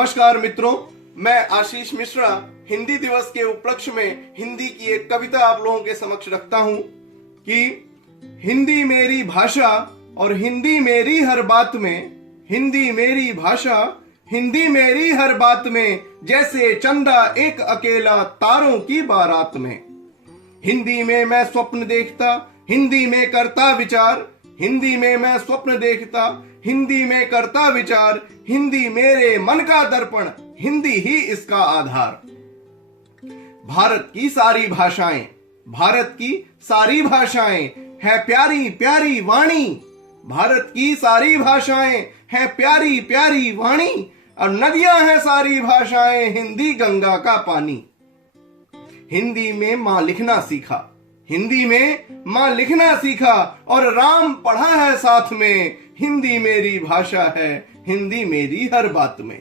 नमस्कार मित्रों, मैं आशीष मिश्रा हिंदी दिवस के उपलक्ष्य में हिंदी की एक कविता आप लोगों के समक्ष रखता हूं कि हिंदी मेरी भाषा और हिंदी मेरी हर बात में, हिंदी मेरी भाषा हिंदी मेरी हर बात में, जैसे चंदा एक अकेला तारों की बारात में। हिंदी में मैं स्वप्न देखता, हिंदी में करता विचार, हिंदी में मैं स्वप्न देखता, हिंदी में करता विचार, हिंदी मेरे मन का दर्पण, हिंदी ही इसका आधार। भारत की सारी भाषाएं, भारत की सारी भाषाएं है प्यारी प्यारी वाणी, भारत की सारी भाषाएं है प्यारी प्यारी वाणी, और नदियां हैं सारी भाषाएं हिंदी गंगा का पानी। हिंदी में मां लिखना सीखा, हिंदी में मां लिखना सीखा, और राम पढ़ा है साथ में, हिंदी मेरी भाषा है हिंदी मेरी हर बात में।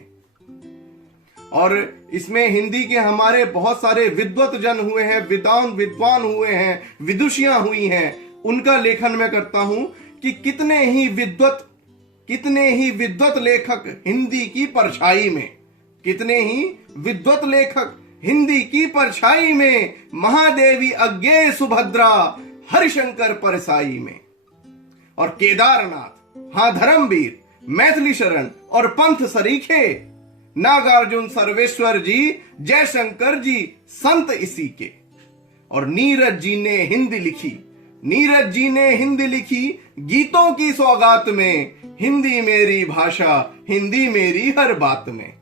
और इसमें हिंदी के हमारे बहुत सारे विद्वत जन हुए हैं, विद्वान हुए हैं, विदुषियां हुई हैं, उनका लेखन मैं करता हूं कि कितने ही विद्वत लेखक हिंदी की परछाई में, कितने ही विद्वत लेखक हिंदी की परछाई में, महादेवी अज्ञेय सुभद्रा हरिशंकर परसाई में। और केदारनाथ, हाँ धर्मवीर, मैथिली शरण और पंथ सरीखे, नागार्जुन सर्वेश्वर जी, जयशंकर जी संत इसी के। और नीरज जी ने हिंदी लिखी, नीरज जी ने हिंदी लिखी, गीतों की सौगात में, हिंदी मेरी भाषा हिंदी मेरी हर बात में।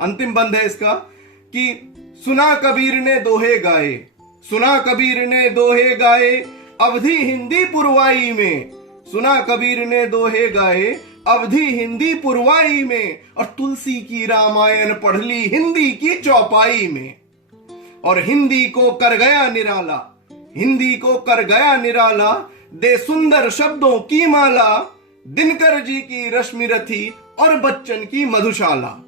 अंतिम बंद है इसका कि सुना कबीर ने दोहे गाए, सुना कबीर ने दोहे गाए, अवधि हिंदी पुरवाई में, सुना कबीर ने दोहे गाए, अवधि हिंदी पुरवाई में, और तुलसी की रामायण पढ़ ली हिंदी की चौपाई में। और हिंदी को कर गया निराला, हिंदी को कर गया निराला, दे सुंदर शब्दों की माला, दिनकर जी की रश्मि रथी और बच्चन की मधुशाला,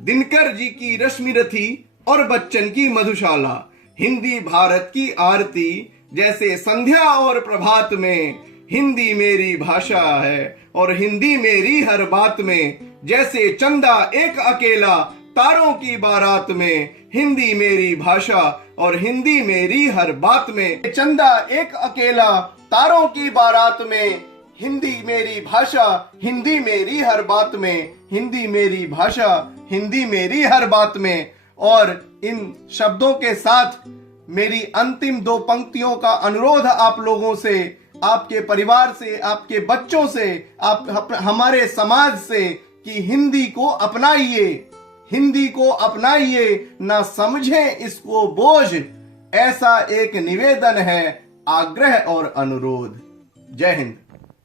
दिनकर जी की रश्मि रथी और बच्चन की मधुशाला। हिंदी भारत की आरती जैसे संध्या और प्रभात में, हिंदी मेरी भाषा है और हिंदी मेरी हर बात में, जैसे चंदा एक अकेला तारों की बारात में, हिंदी मेरी भाषा और हिंदी मेरी हर बात में। चंदा एक अकेला तारों की बारात में, हिंदी मेरी भाषा हिंदी मेरी हर बात में, हिंदी मेरी भाषा हिंदी मेरी हर बात में। और इन शब्दों के साथ मेरी अंतिम दो पंक्तियों का अनुरोध आप लोगों से, आपके परिवार से, आपके बच्चों से, आप हमारे समाज से, कि हिंदी को अपनाइए, हिंदी को अपनाइए, ना समझें इसको बोझ, ऐसा एक निवेदन है, आग्रह और अनुरोध। जय हिंद।